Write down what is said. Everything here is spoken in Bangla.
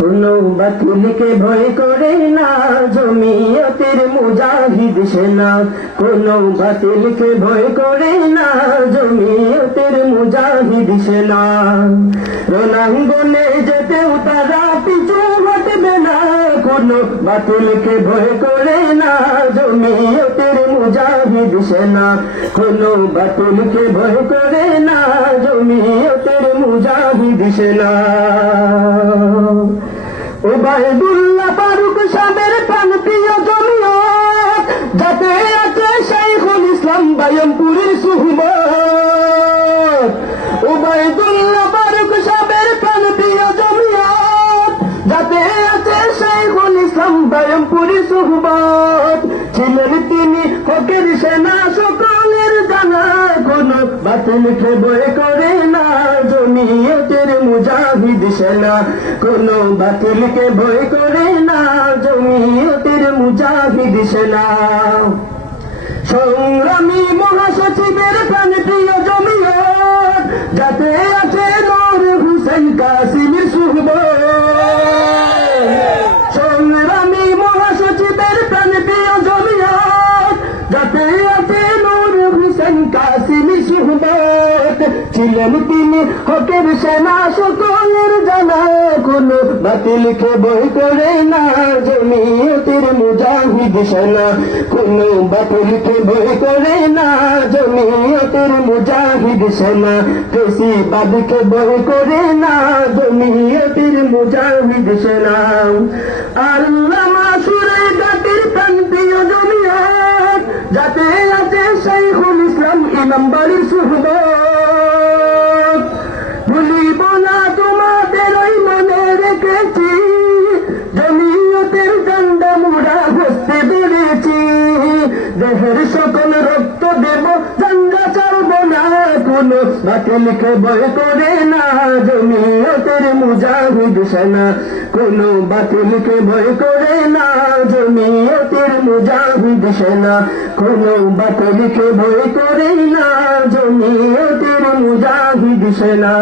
কোনো বাতিলকে ভয় করে না জমিয়তের মুজাহিদ সেনা। কোনো বাতিলকে ভয় করে না জমিয়তের মুজাহিদ সেনা। রণাঙ্গনে যেতেও তারা পিছু হটবে না। কোনো বাতিলকে ভয় করে না জমিয়তের মুজাহিদ সেনা। কোনো বাতিলকে ভয় করে না জমিয়তের মুজাহিদ সেনা। ওবায়দুল্লাহ ফারুক সাহেবের প্রাণপ্রিয় জমিয়ত, যাতে আছে শাইখুল ইসলাম বায়ামপুরের সুহবত। ওবায়দুল্লাহ ফারুক সাহেবের প্রাণপ্রিয় জমিয়ত, যাতে আছে শাইখুল ইসলাম বায়ামপুরের সুহবত। ছিলেন তিনি হকের সেনা সকলের জানা। কোনো বাতিলকে ভয় করে না জমিয়তের মুজাহিদ সেনা। কোনো বাতিলকে ভয় করে না জমিয়তের মুজাহিদ সেনা। সংগ্রামী মহাসচিবের প্রাণপ্রিয় জমিয়ত, যাতে আছে নূর হোসেন কাসিমের সুহবত। সংগ্রামী মহাসচিবের প্রাণপ্রিয় জমিয়ত, যাতে আছে নূর হোসেন কাসিমের সুহবত। ছিলেন তিনি হকের সেনা সকলের জানা। কোনো বাতিলকে ভয় করে না জমিয়তের মুজাহিদ সেনা। কোনো বাতিলকে ভয় করে না জমিয়তের মুজাহিদ সেনা। ফেসিবাদকে ভয় করে না জমিয়তের মুজাহিদ সেনা। আল্লামা সুরে জাতির প্রাণপ্রিয় জমিয়ত, যাতে আছে শাইখুল ইসলাম ইমাম বাড়ির সুহবত। ভুলিব না তোমাদের ওই মনে রেখেছি, জমিয়তের ঝান্ডা মোরা হস্তে ধরেছি। দেহের সকল রক্ত দেব, ঝান্ডা ছাড়ব না। কোনো বাতিলকে ভয় করে না জমিয়তের মুজাহিদ সেনা। কোনো বাতিলকে ভয় করে না জমিয়তের মুজাহিদ সেনা। কোনো বাতিলকে ভয় করে না জমিয়তের মুজাহিদ সেনা।